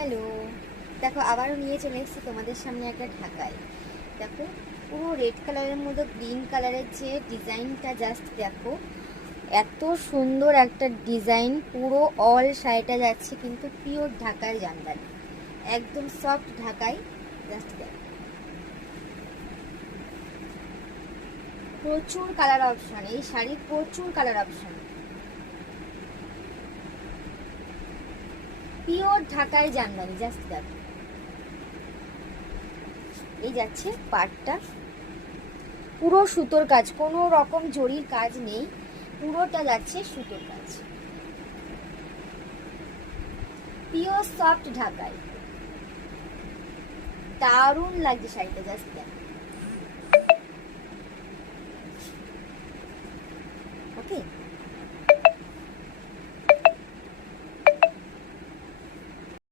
Hello, দেখো আবারও নিয়ে চলে এসেছি তোমাদের সামনে একটা ঢাকাই। দেখো পুরো রেড কালারের মধ্যে গ্রিন কালারের যে ডিজাইনটা, জাস্ট দেখো এত সুন্দর একটা ডিজাইন। পুরো অল শাড়িটা যাচ্ছে কিন্তু পিওর ঢাকার জামদানি, একদম সফট ঢাকাই। জাস্ট দেখো প্রচুর কালার অপশন, এই শাড়ির প্রচুর কালার অপশন, পিওর ঢাকায় জামদানি। জাস্ট দেখো এই যাচ্ছে পাটটা, পুরো সুতোর কাজ, কোনো রকম জরির কাজ নেই, পুরোটা যাচ্ছে সুতোর কাজ, পিওর সফট ঢাকাই। দারুণ লাগছে শাড়িটা, জাস্ট দেখো। ওকে।